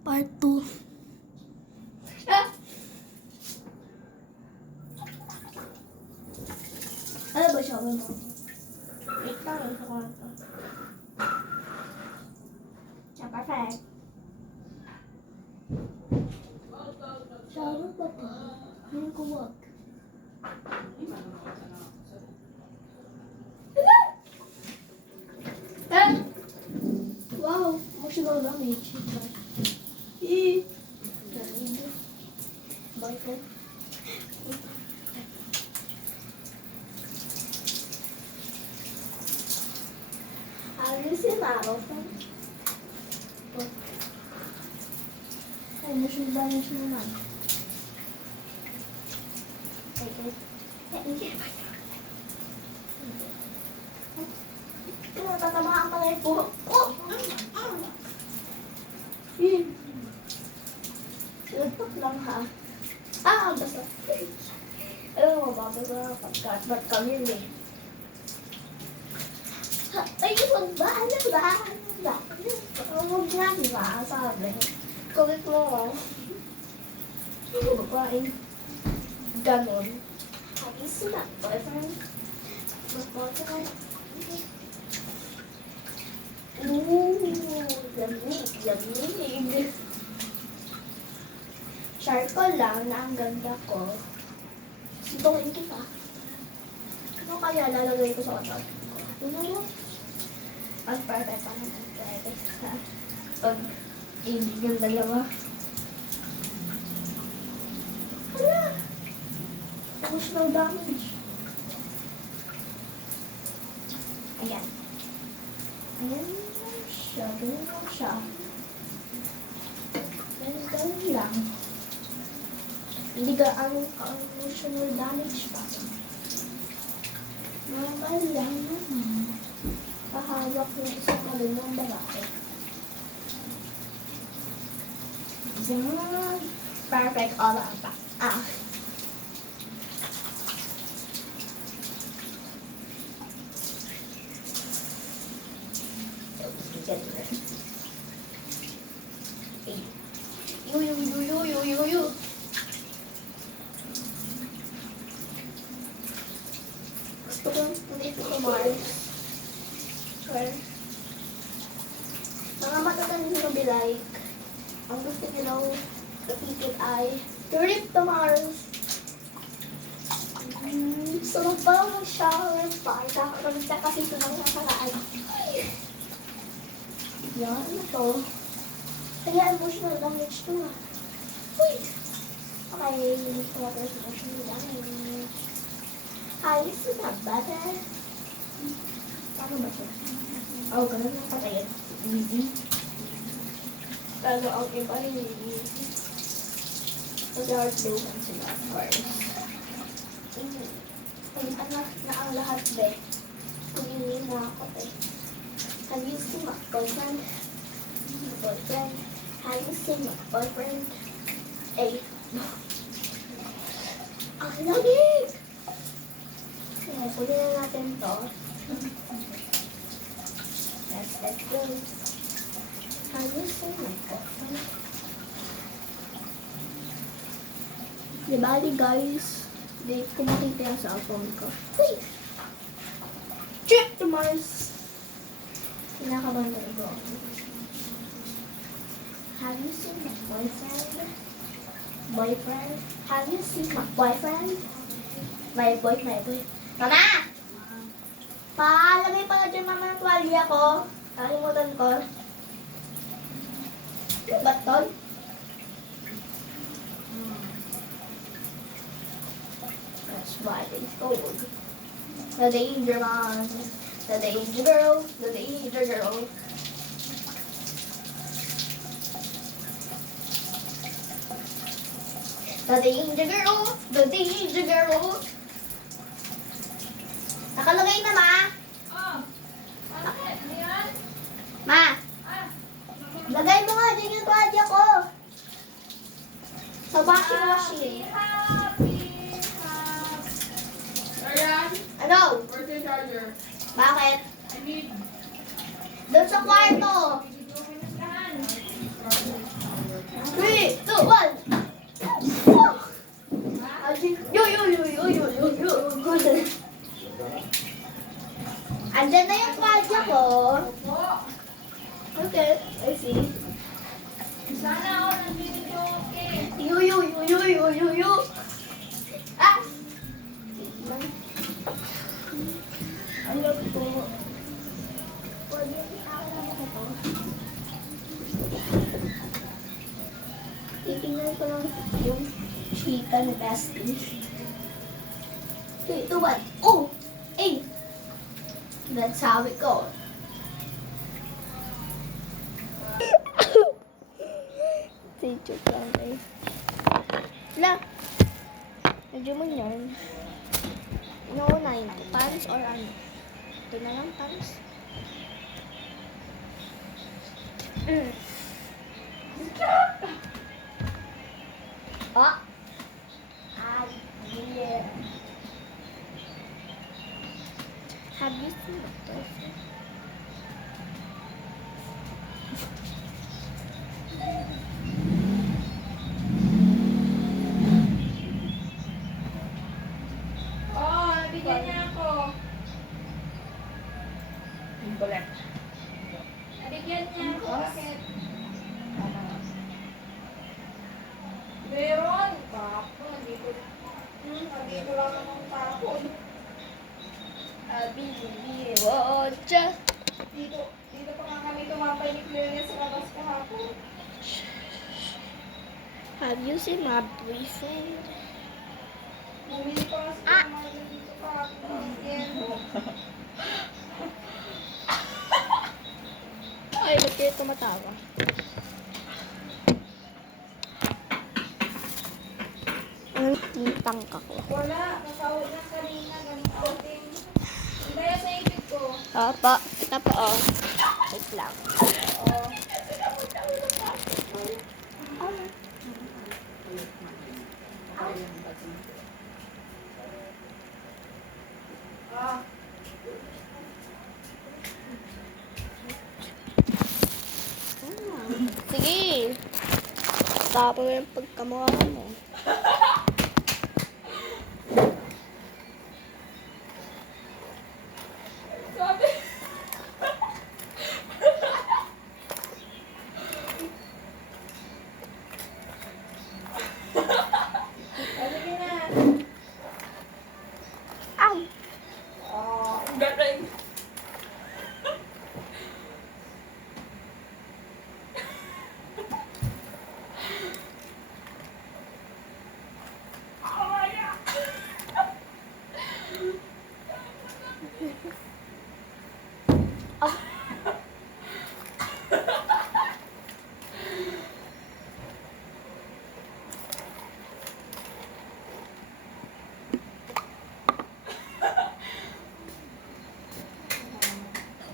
Part 2. Ano ba siya? Wait lang, isa ko lang to. Siya, perfect. Sabi ba pa? Hindi ko wag. Wow, emotional damage. Boyfriend. Alisin araw pa. Emotional damage naman. Hindi ba yun? Natatamaan ka na yung buhok ko. Silagpak lang ha. Basta. Alam mo ba, pagkat ba't kami eh. Ay, wag ba? Ano ba? Huwag nga, diba? Sabi. Kulit mo. Babaeng ganon. Ayos na, boyfriend. Boyfriend. Lamig. Share ko lang na ang ganda ko. Sibawin kita. Ano kaya lalagay ko sa otot? Ano mo? Ang perfect pa naman. Pag ibig yung dalawa. Hala! Emotional damage. Ayan. Ayan siya. Ganun lang siya. Ganun lang. Hindi ka ang emotional damage pa. Normal lang naman. Kahawak ng isang kalunong babae. Yan. Perfect all on back. You. Gusto ko dito ko Mars. Sure. Mga matatanda nyo be like, ang gusto nyo daw kapitid ay trip to Mars. So magpapang shower pa. Kakaroon ka kasi ito ng nakaraan. Yan, ano to? Kaya emotional damage to ah. Uy! Okay, ito natin sa emotional damage. Ayos na ba na? Paano ba siya? Ganun lang patayin. Easy. Pero ang iba hindi easy. Mag-heart broken sila, of course. Anak na ang lahat, be. Kumili na ako, be. Have you seen my boyfriend? Have you seen my boyfriend? Ang lamig! Kaya, kunin na natin to. Let's go. Have you seen my boyfriend? Di guys? Di ko makita yung cellphone ko. Please! Trip to Mars! Kinakabahan ko. Have you seen my boyfriend? Have you seen my boyfriend? My boy. Mama! Palagay pala dyan mama ng tuwalya ko. Kalimutan ko. Ano ba to? That's why it's cold. The danger man. The danger girl. The danger girl. The danger girl. The danger girl. Nakalagay na, ma. Bakit? Ano yan? Ma. Lagay mo nga dyan yung tuwadya ko. Sa washing machine. Happy. Ayan. Ano? Where's your charger? Bakit? I need. Doon sa kwarto. Sana ako nag-videoke. Yuyu. Ah! Ano po? Pwede i-alam ko to. Titingnan ko lang yung chika ni Bestie. 3, 2, 1. Oh! Hey! That's how it goes. Joke lang guys. La! Medyo mo yun. Inuunahin ko. Pants or ano? Ito na lang pants. Oh! Yeah. Have you seen the person? Oh, nabigyan niya ako. Kulit. Nabigyan niya ako. Bakit? Meron. Kapo, nandito. Nandito lang naman kapon. Watcha. Dito pa nga kami tumambay ni Claire sa labas kahapon. Have you seen my boyfriend? Bumili pa nga sa mga dito kahapon. Yan. Ay, ba't kayo tumatawa? Ang tintang ka ko. Wala. Nasawad na kanina. Ganun outing. Hintaya sa ipit ko. Opo. Ito po, oh. Wait lang. Oh. Ah. Sige. Tapos mo yung pagkamukha mo. Sabi. Sige na. Ow! Oh. Galing.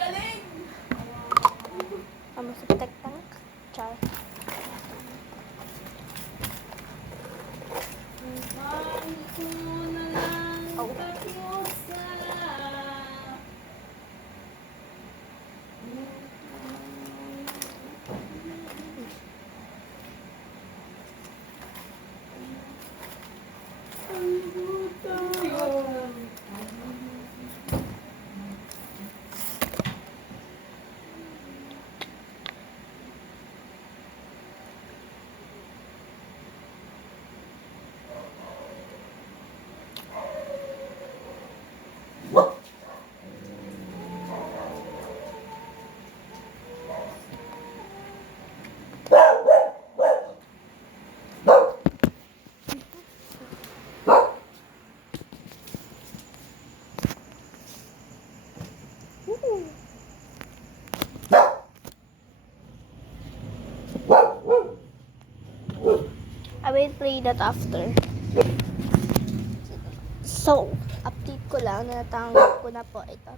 Galing. Kamu sa tek-tank? Char. Mahal ko na lang Oh. tapiosa. I will play that after. So, update ko lang na natanggap ko na po ito.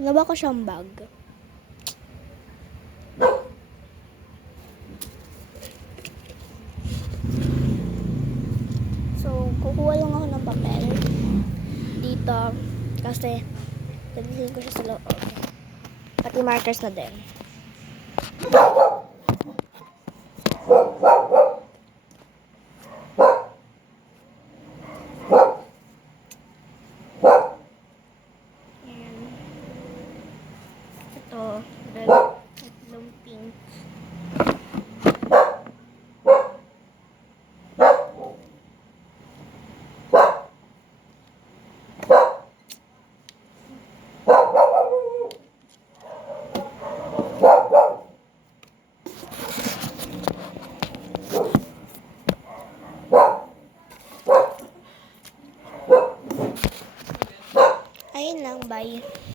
Ginawa ko siyang bag. So, kukuha lang ako ng papel dito kasi dadalhin ko siya sa loob. Pati markers na din. Ayan. Ito, tatlong pink. lang. Bye.